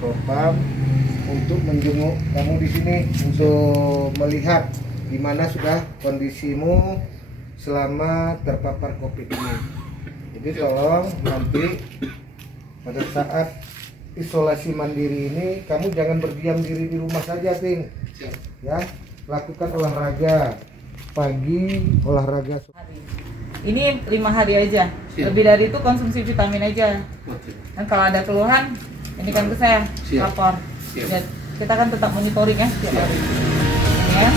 propam untuk menjenguk kamu di sini untuk melihat gimana sudah kondisimu selama terpapar COVID ini. Jadi tolong nanti pada saat isolasi mandiri ini kamu jangan berdiam diri di rumah saja, Ting. Ya, lakukan olahraga pagi, olahraga. Ini 5 hari aja. Lebih dari itu konsumsi vitamin aja. Dan kalau ada keluhan, ini kan ke saya lapor. Dan kita kan tetap monitoring ya setiap hari. Ini ya.